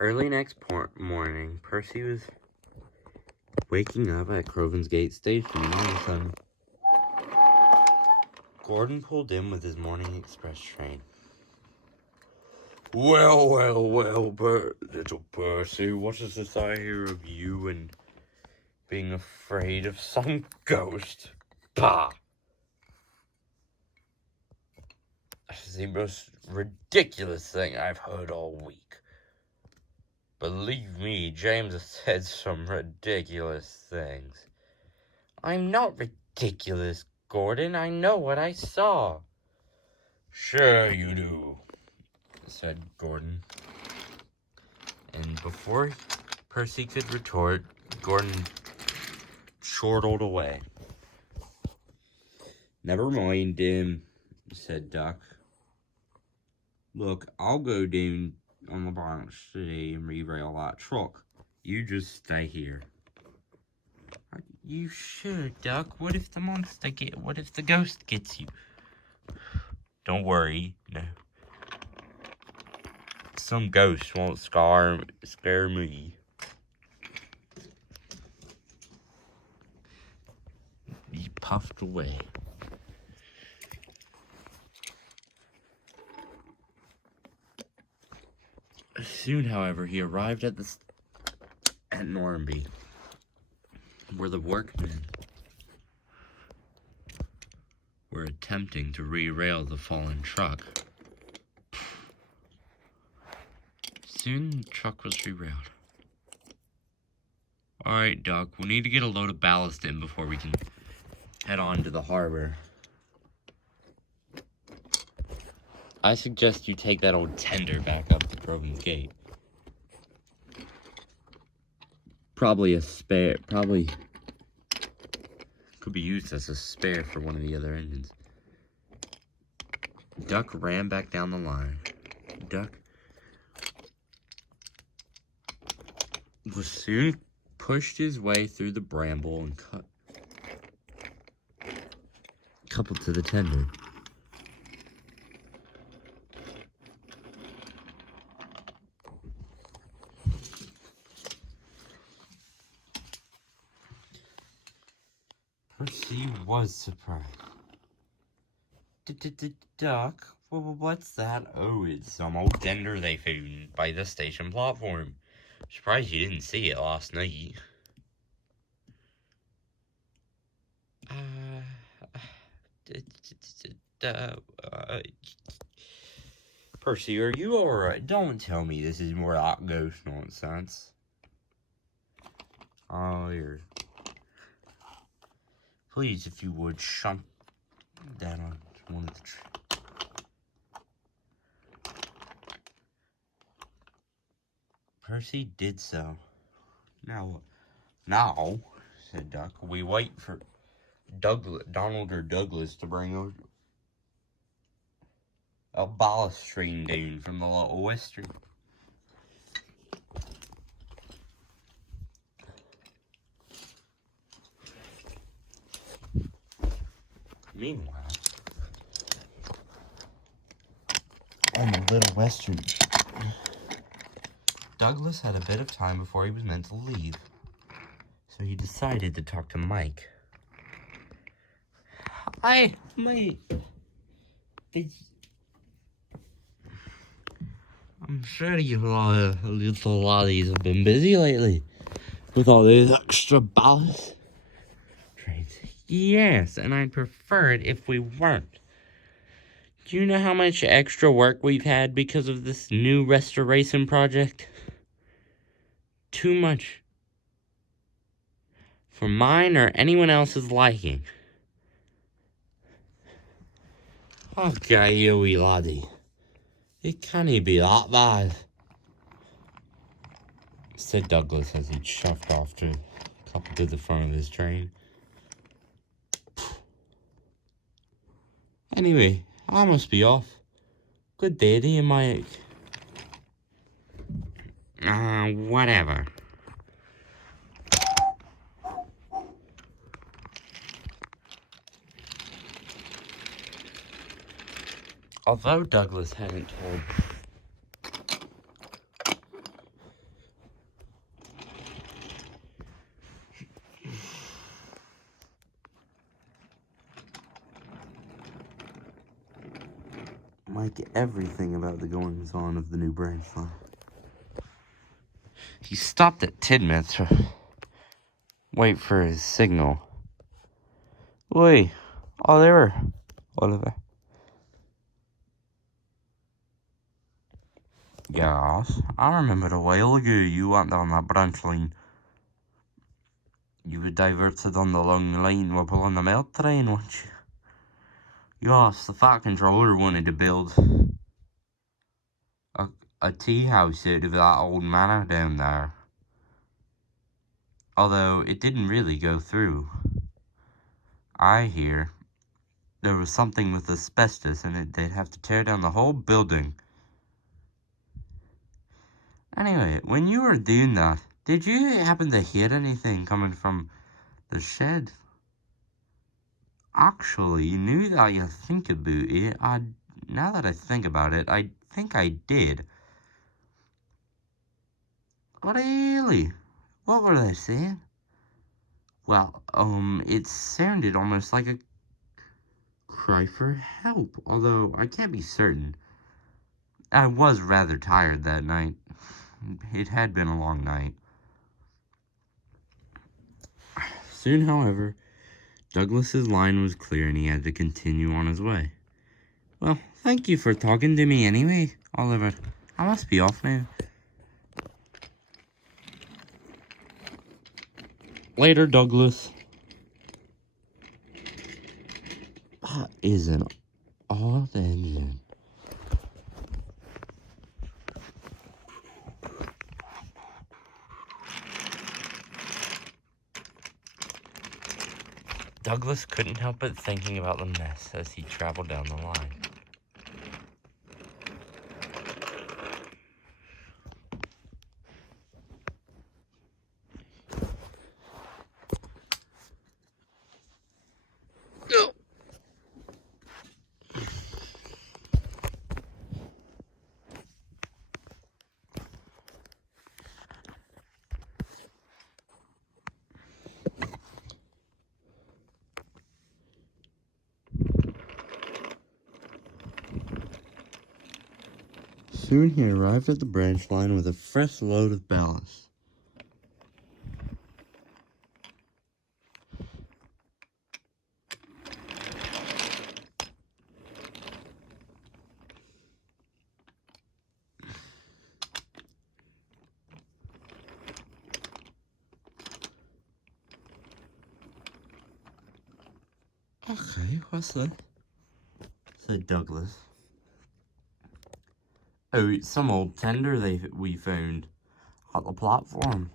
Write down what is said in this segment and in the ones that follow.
Early next morning, Percy was waking up at Croven's Gate Station, and all of a sudden, Gordon pulled in with his morning express train. Well, little Percy, what is this I hear of you and being afraid of some ghost? Bah! This is the most ridiculous thing I've heard all week. Believe me, James has said some ridiculous things. I'm not ridiculous, Gordon. I know what I saw. Sure you do, said Gordon. And before Percy could retort, Gordon chortled away. Never mind him, said Duck. Look, I'll go down on the branch today and re-rail that truck. You just stay here. Are you sure, Duck? What if the ghost gets you? Don't worry, no. Some ghost won't scare me. He puffed away. Soon, however, he arrived at Noramby, where the workmen were attempting to re-rail the fallen truck. Soon, the truck was re-railed. Alright, Duck, we need to get a load of ballast in before we can head on to the harbor. I suggest you take that old tender back up to Croven's Gate. Probably could be used as a spare for one of the other engines. Duck ran back down the line. Duck was soon pushed his way through the bramble and coupled to the tender. Percy was surprised. Duck, what's that? Oh, it's some old tender they found by the station platform. Surprised you didn't see it last night. Percy, are you alright? Don't tell me this is more like ghost nonsense. Oh, here. Please, if you would, shump that on one of the trees. Percy did so. Now, said Duck, we wait for Donald or Douglas to bring a ballast train down from the Little Western. Meanwhile, on the Little Western, Douglas had a bit of time before he was meant to leave, so he decided to talk to Mike. Hi, Mike. I'm sure you little laddies have been busy lately with all these extra ballast trains. Yes, and I'd prefer it if we weren't. Do you know how much extra work we've had because of this new restoration project? Too much. For mine or anyone else's liking. Okay, you wee laddie. It can't be that bad, said Douglas as he shuffled off to couple to the front of his train. Anyway, I must be off. Good day to you, Mike. Whatever. Although Douglas hadn't told like everything about the goings-on of the new branch line. He stopped at Tidmouth to wait for his signal. Oi, Oliver. Yes, I remember a while ago you went down that branch line. You were diverted on the long line while pulling the milk train, weren't you? Yes, the Fat Controller wanted to build a tea house out of that old manor down there. Although it didn't really go through. I hear there was something with asbestos in it. They'd have to tear down the whole building. Anyway, when you were doing that, did you happen to hear anything coming from the shed? Actually, now that I think about it, I think I did. Really? What were they saying? Well, it sounded almost like a cry for help, although I can't be certain. I was rather tired that night. It had been a long night. Soon, however, Douglas's line was clear and he had to continue on his way. Well, thank you for talking to me anyway, Oliver. I must be off now. Later, Douglas. That is an odd engine. Douglas couldn't help but thinking about the mess as he traveled down the line. Soon he arrived at the branch line with a fresh load of ballast. Okay, what's that? Said Douglas. Oh, it's some old tender we found at the platform.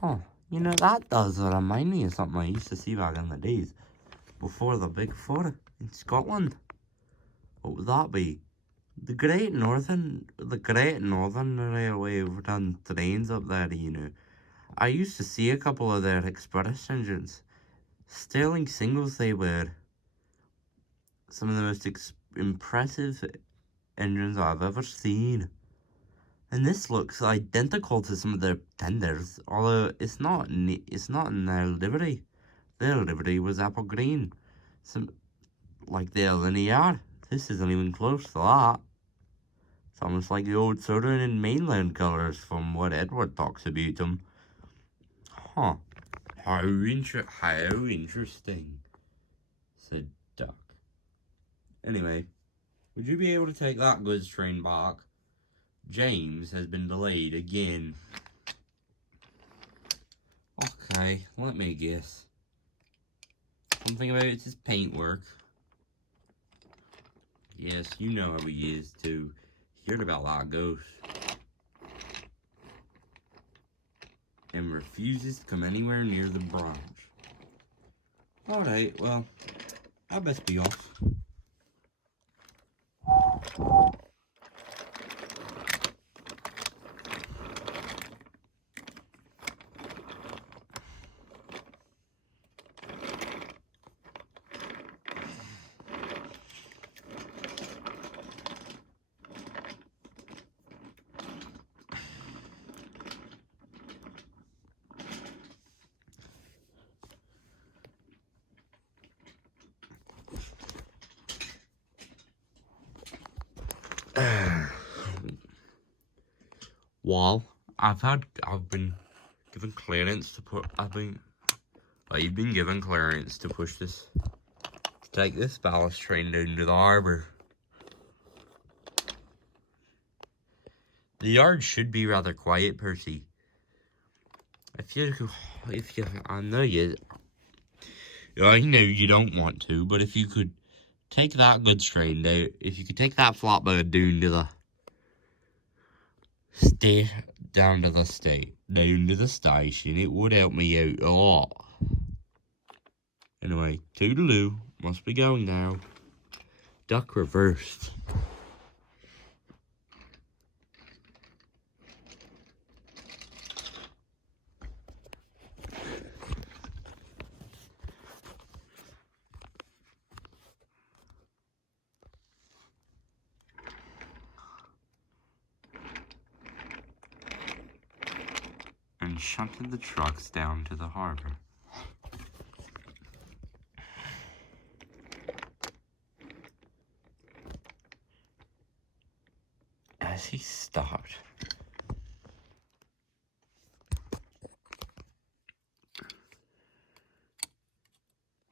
Huh. You know, that does remind me of something I used to see back in the days before the Big Four in Scotland. What would that be? The Great Northern Railway ran trains up there, you know. I used to see a couple of their express engines. Sterling singles they were. Some of the most impressive engines I've ever seen. And this looks identical to some of their tenders, although it's not in their livery. Their livery was apple green, like their linear. This isn't even close to that. It's almost like the old Southern and mainland colours from what Edward talks about them. Huh. How interesting, said Duck. Anyway, would you be able to take that goods train back? James has been delayed again. Okay, let me guess. Something about his paintwork. Yes, you know how he is too. Heard about that ghost. And refuses to come anywhere near the branch. Alright, well, I best be off. Well, I've been given clearance to put, I've been given clearance to push this, to take this ballast train down to the harbor. The yard should be rather quiet, Percy. I know you don't want to, but if you could take that goods train down, if you could take that flatbed down to the down to the station, it would help me out a lot. Anyway, toodaloo, must be going now. Duck reversed. And shunted the trucks down to the harbor. As he stopped,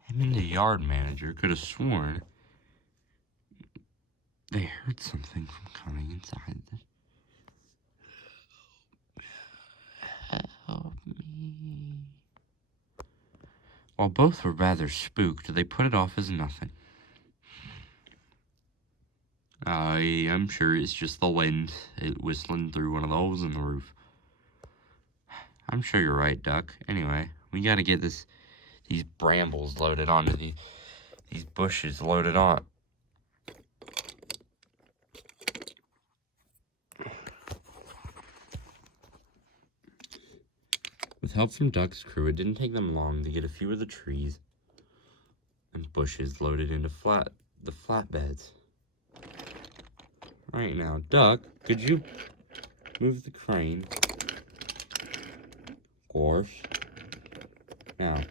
him and the yard manager could have sworn they heard something from coming inside the... Help me. While both were rather spooked, they put it off as nothing. I'm sure it's just the wind whistling through one of the holes in the roof. I'm sure you're right, Duck. Anyway, we gotta get these brambles loaded onto these bushes loaded on. With help from Duck's crew, it didn't take them long to get a few of the trees and bushes loaded into the flatbeds. Right now, Duck, could you move the crane? Of course. Now,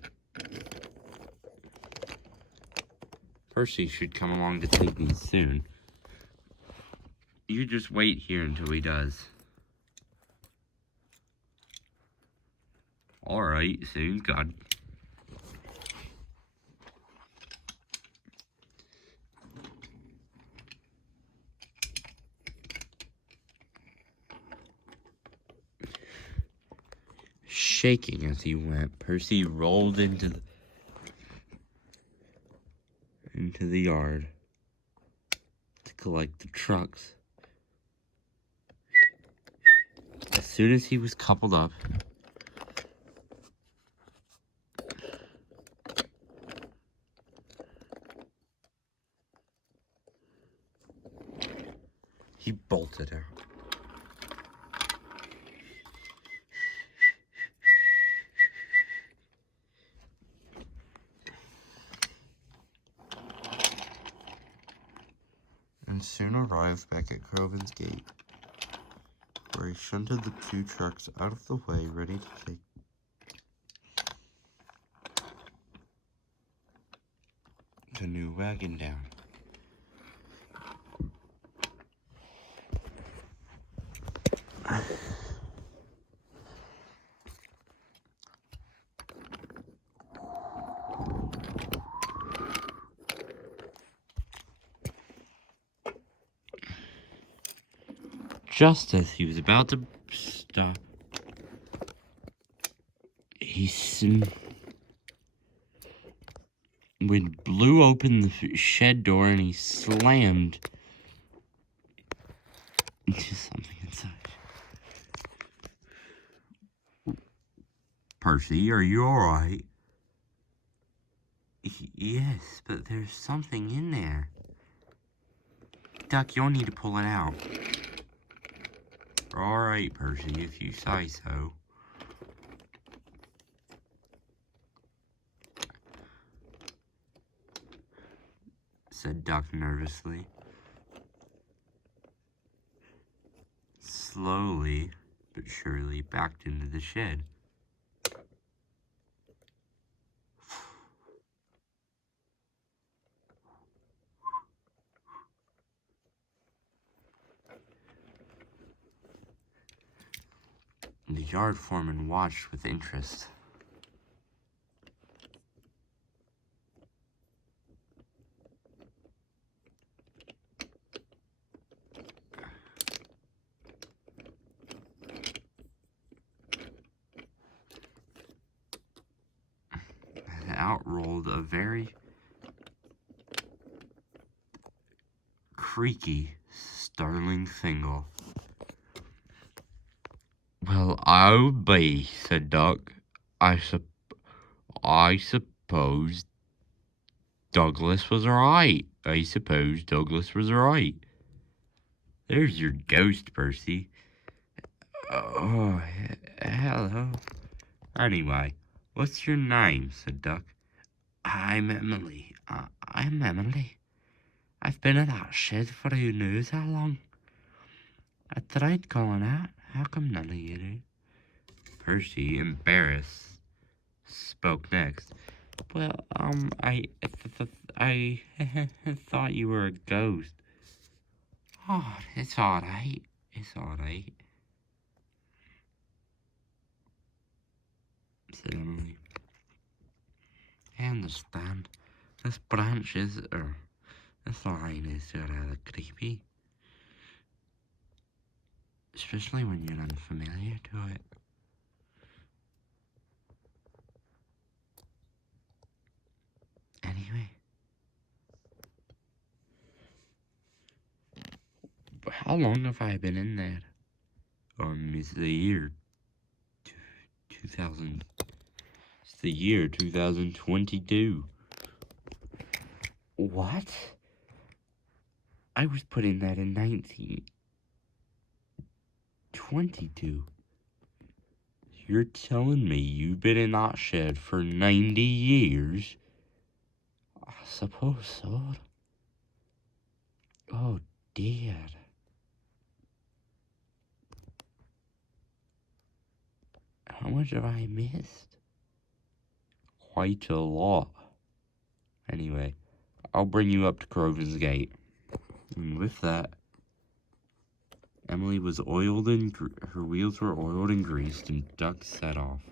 Percy should come along to take these soon. You just wait here until he does. Alright, sounds good. Shaking as he went, Percy rolled into the yard to collect the trucks. As soon as he was coupled up, he bolted out. And soon arrived back at Crovan's gate, where he shunted the 2 trucks out of the way, ready to take the new wagon down. Just as he was about to stop, wind blew open the shed door and he slammed into something inside. Percy, are you alright? Yes, but there's something in there. Duck, you'll need to pull it out. Alright, Percy, if you say so. Said Duck nervously. Slowly but surely backed into the shed. The yard foreman watched with interest. Out rolled a very creaky, startling single. "Well, I'll be," said Duck. I suppose Douglas was right. There's your ghost, Percy. Oh, hello. Anyway, what's your name? Said Duck. I'm Emily. I'm Emily. I've been in that shed for who knows how long. I tried calling out. How come none of you do? Percy, embarrassed, spoke next. Well, I thought you were a ghost. Oh, it's alright. Said Emily. I understand. This line is rather creepy. Especially when you're unfamiliar to it. Anyway. How long have I been in there? It's the year 2000. It's the year 2022. What? I was put in that in 1922. You're telling me you've been in that shed for 90 years? I suppose so. Oh dear. How much have I missed? Quite a lot. Anyway, I'll bring you up to Croven's Gate. And with that, Emily was her wheels were oiled and greased, and Duck set off.